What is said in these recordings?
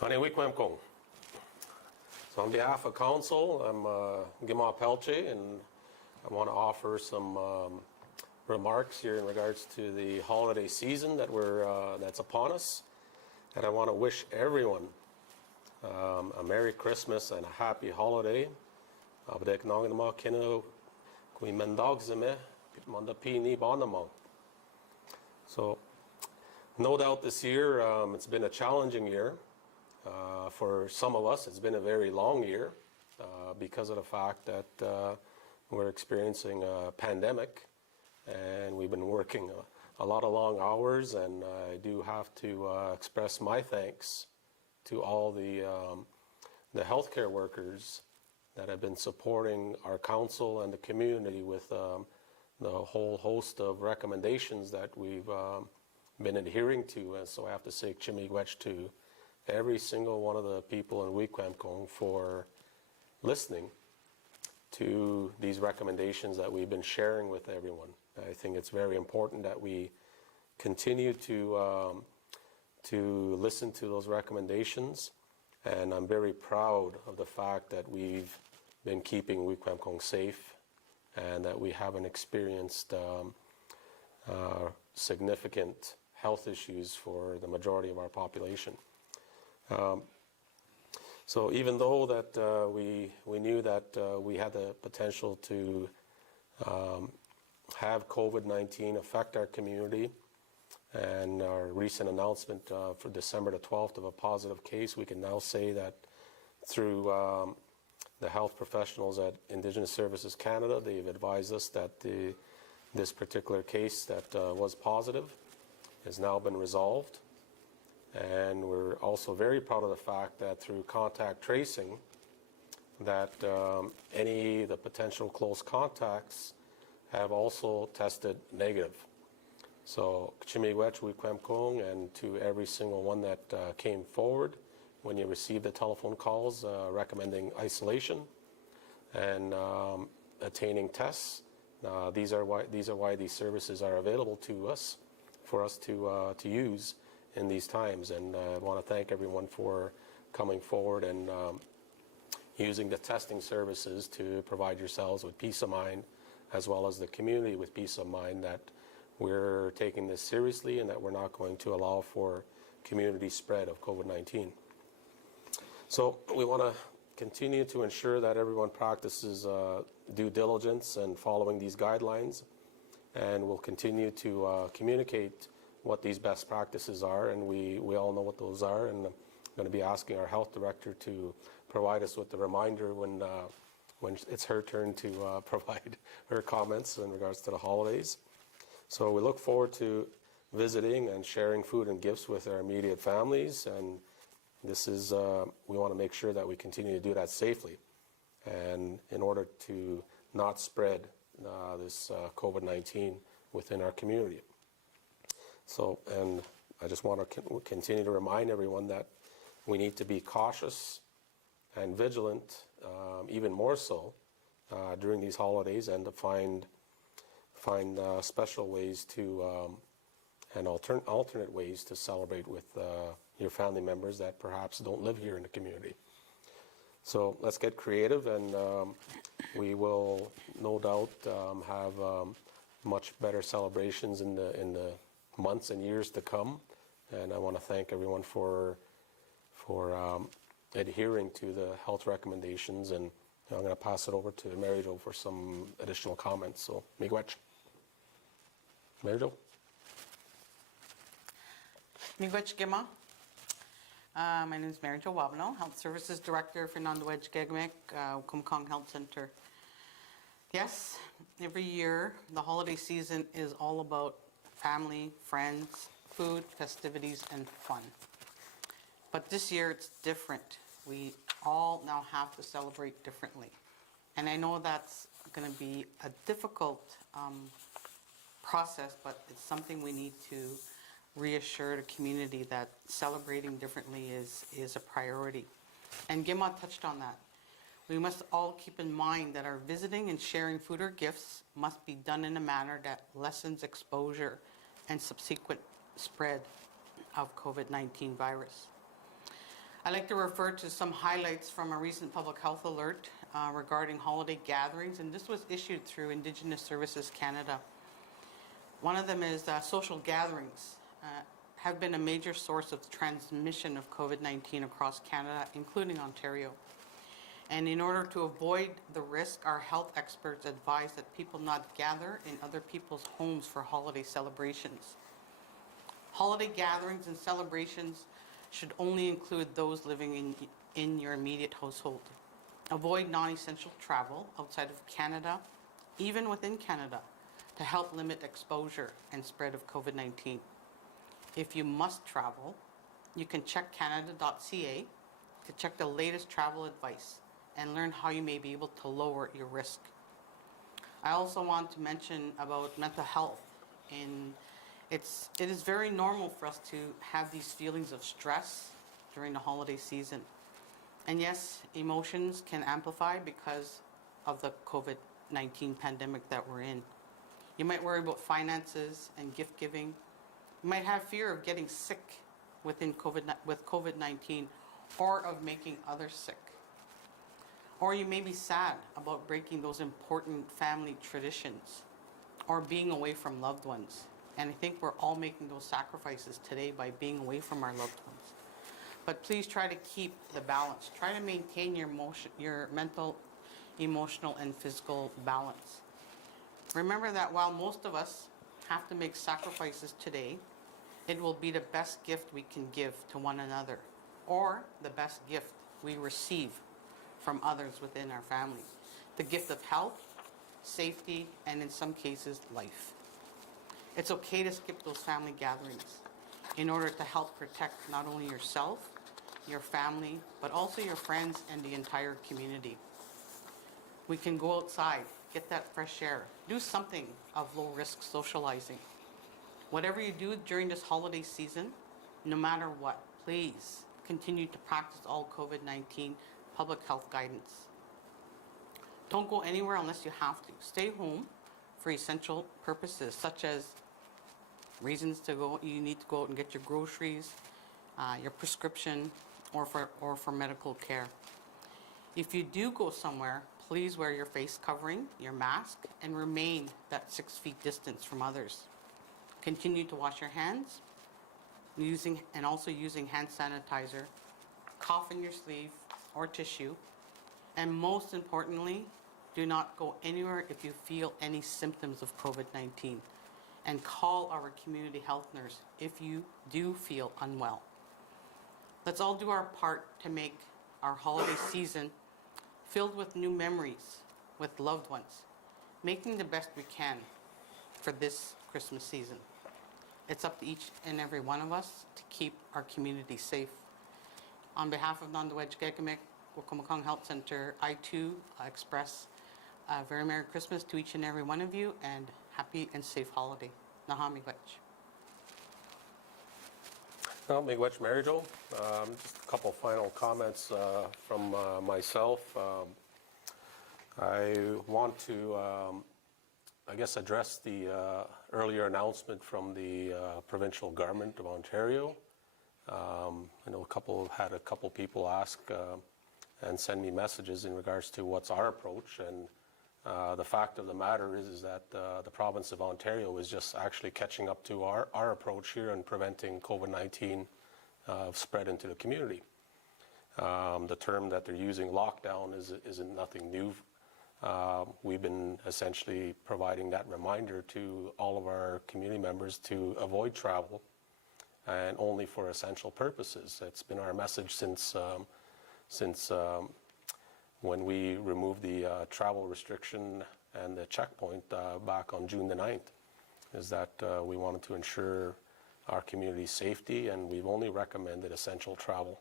Kong. So on behalf of Council, I'm Ogimaa Peltier, and I want to offer some remarks here in regards to the holiday season that's upon us. And I want to wish everyone a Merry Christmas and a Happy Holiday. So, no doubt this year it's been a challenging year. For some of us, it's been a very long year because of the fact that we're experiencing a pandemic and we've been working a lot of long hours, and I do have to express my thanks to all the healthcare workers that have been supporting our council and the community with the whole host of recommendations that we've been adhering to. And so I have to say Chimigwech to every single one of the people in Wabano for listening to these recommendations that we've been sharing with everyone. I think it's very important that we continue to listen to those recommendations, and I'm very proud of the fact that we've been keeping Wabano safe and that we haven't experienced significant health issues for the majority of our population. So even though that we knew that we had the potential to have COVID-19 affect our community, and our recent announcement for December the 12th of a positive case, we can now say that through the health professionals at Indigenous Services Canada, they've advised us that this particular case that was positive has now been resolved. And we're also very proud of the fact that through contact tracing, that any of the potential close contacts have also tested negative. So, Chimigwech, Wabano, and to every single one that came forward when you received the telephone calls recommending isolation and attaining tests. These are why these services are available to us, for us to use in these times. And I want to thank everyone for coming forward and using the testing services to provide yourselves with peace of mind, as well as the community with peace of mind that we're taking this seriously and that we're not going to allow for community spread of COVID-19. So we want to continue to ensure that everyone practices due diligence and following these guidelines, and we'll continue to communicate what these best practices are, and we all know what those are, and I'm going to be asking our health director to provide us with the reminder when it's her turn to provide her comments in regards to the holidays. So we look forward to visiting and sharing food and gifts with our immediate families, and this is we want to make sure that we continue to do that safely, and in order to not spread this COVID-19 within our community. So, and I just want to continue to remind everyone that we need to be cautious and vigilant, even more so during these holidays, and to find special ways to and alternate ways to celebrate with your family members that perhaps don't live here in the community. So let's get creative, and we will no doubt have much better celebrations in the months and years to come. And I want to thank everyone for adhering to the health recommendations, and I'm going to pass it over to Mary Jo for some additional comments. So, Miigwech. Mary Jo. Miigwech Ogimaa. My name is Mary Jo Wabano, Health Services Director for Nandawaj Gegmek, Kumkong Health Center. Yes, every year the holiday season is all about family, friends, food, festivities, and fun. But this year it's different. We all now have to celebrate differently. And I know that's going to be a difficult process, but it's something we need to reassure the community that celebrating differently is a priority. And Ogimaa touched on that. We must all keep in mind that our visiting and sharing food or gifts must be done in a manner that lessens exposure and subsequent spread of COVID-19 virus. I'd like to refer to some highlights from a recent public health alert regarding holiday gatherings, and this was issued through Indigenous Services Canada. One of them is social gatherings have been a major source of transmission of COVID-19 across Canada, including Ontario. And in order to avoid the risk, our health experts advise that people not gather in other people's homes for holiday celebrations. Holiday gatherings and celebrations should only include those living in your immediate household. Avoid non-essential travel outside of Canada, even within Canada, to help limit exposure and spread of COVID-19. If you must travel, you can check canada.ca to check the latest travel advice and learn how you may be able to lower your risk. I also want to mention about mental health. It is very normal for us to have these feelings of stress during the holiday season. And yes, emotions can amplify because of the COVID-19 pandemic that we're in. You might worry about finances and gift giving. You might have fear of getting sick with COVID-19 or of making others sick. Or you may be sad about breaking those important family traditions or being away from loved ones. And I think we're all making those sacrifices today by being away from our loved ones. But please try to keep the balance. Try to maintain your mental, emotional, and physical balance. Remember that while most of us have to make sacrifices today, it will be the best gift we can give to one another, or the best gift we receive from others within our family. The gift of health, safety, and in some cases, life. It's okay to skip those family gatherings in order to help protect not only yourself, your family, but also your friends and the entire community. We can go outside, get that fresh air, do something of low-risk socializing. Whatever you do during this holiday season, no matter what, please continue to practice all COVID-19 public health guidance. Don't go anywhere unless you have to. Stay home for essential purposes, such as reasons to go, you need to go out and get your groceries, your prescription, or for medical care. If you do go somewhere, please wear your face covering, your mask, and remain that 6 feet distance from others. Continue to wash your hands, and also using hand sanitizer, cough in your sleeve or tissue, and most importantly, do not go anywhere if you feel any symptoms of COVID-19, and call our community health nurse if you do feel unwell. Let's all do our part to make our holiday season filled with new memories with loved ones, making the best we can for this Christmas season. It's up to each and every one of us to keep our community safe. On behalf of Nandawaj-Gegamik Wakumikong Health Center, I too express a very Merry Christmas to each and every one of you, and happy and safe holiday. Naha miigwech. Well, miigwech Marijo. Just a couple final comments from myself. I want to, I guess, address the earlier announcement from the provincial government of Ontario. I know had a couple people ask and send me messages in regards to what's our approach, and the fact of the matter is that the province of Ontario is just actually catching up to our approach here in preventing COVID-19 spread into the community. The term that they're using, lockdown, isn't nothing new. We've been essentially providing that reminder to all of our community members to avoid travel and only for essential purposes. It's been our message since when we removed the travel restriction and the checkpoint back on June the 9th, is that we wanted to ensure our community's safety, and we've only recommended essential travel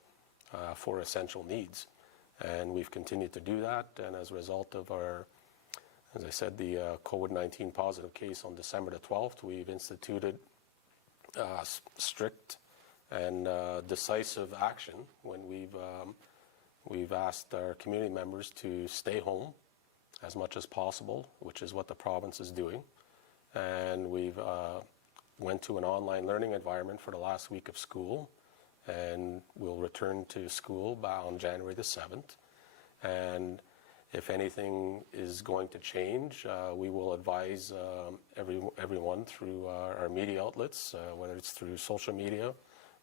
for essential needs. And we've continued to do that, and as a result of our, as I said, the COVID-19 positive case on December the 12th, we've instituted strict and decisive action when we've asked our community members to stay home as much as possible, which is what the province is doing. And we've went to an online learning environment for the last week of school, and we'll return to school on January the 7th. And if anything is going to change, we will advise everyone through our media outlets, whether it's through social media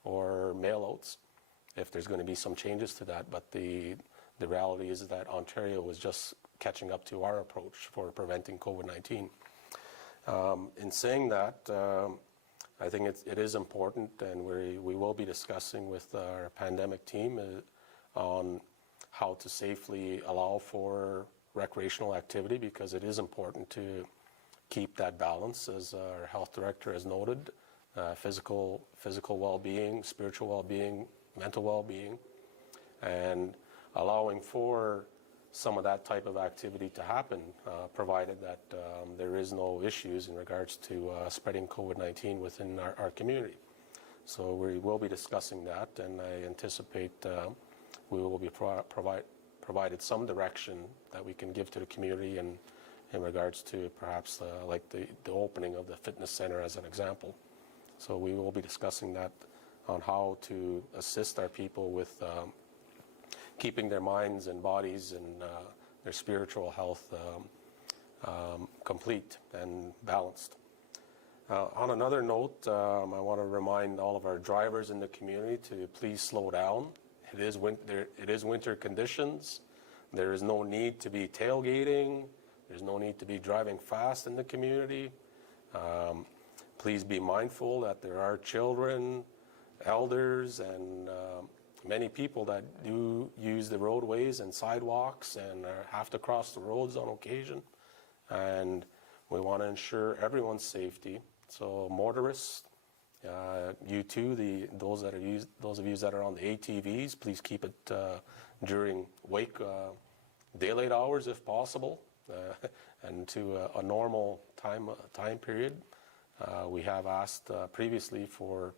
or mail-outs, if there's going to be some changes to that. But the reality is that Ontario was just catching up to our approach for preventing COVID-19. In saying that, I think it is important, and we will be discussing with our pandemic team on how to safely allow for recreational activity, because it is important to keep that balance, as our health director has noted, physical well-being, spiritual well-being, mental well-being, and allowing for some of that type of activity to happen, provided that there is no issues in regards to spreading COVID-19 within our community. So we will be discussing that, and I anticipate we will be provided some direction that we can give to the community in regards to perhaps like the opening of the fitness center as an example. So we will be discussing that on how to assist our people with keeping their minds and bodies and their spiritual health complete and balanced. On another note, I want to remind all of our drivers in the community to please slow down. It is winter conditions. There is no need to be tailgating. There's no need to be driving fast in the community. Please be mindful that there are children, elders, and many people that do use the roadways and sidewalks and have to cross the roads on occasion. And we want to ensure everyone's safety. So motorists, you too, those of you that are on the ATVs, please keep it during daylight hours if possible, and to a normal time period. We have asked previously for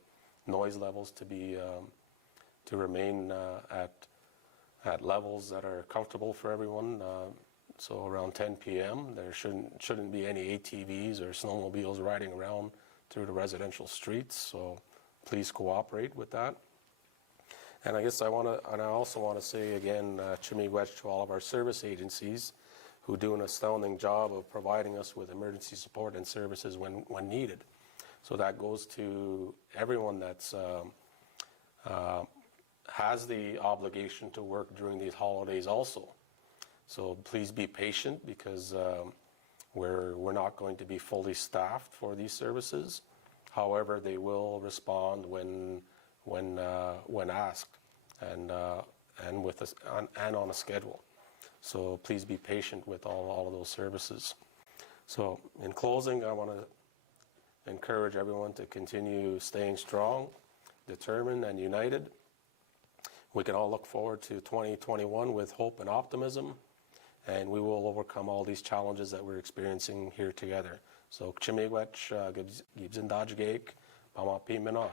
noise levels to remain at levels that are comfortable for everyone. So around 10 p.m. there shouldn't be any ATVs or snowmobiles riding around through the residential streets. So please cooperate with that. And I guess I also want to say again, Chimigwech to all of our service agencies who do an astounding job of providing us with emergency support and services when needed. So that goes to everyone that's has the obligation to work during these holidays also. So please be patient, because we're not going to be fully staffed for these services. However, they will respond when asked, and on a schedule. So please be patient with all of those services. So in closing, I want to encourage everyone to continue staying strong, determined, and united. We can all look forward to 2021 with hope and optimism, and we will overcome all these challenges that we're experiencing here together. So Chimigwech, Gibzindajgek, Pamapimina.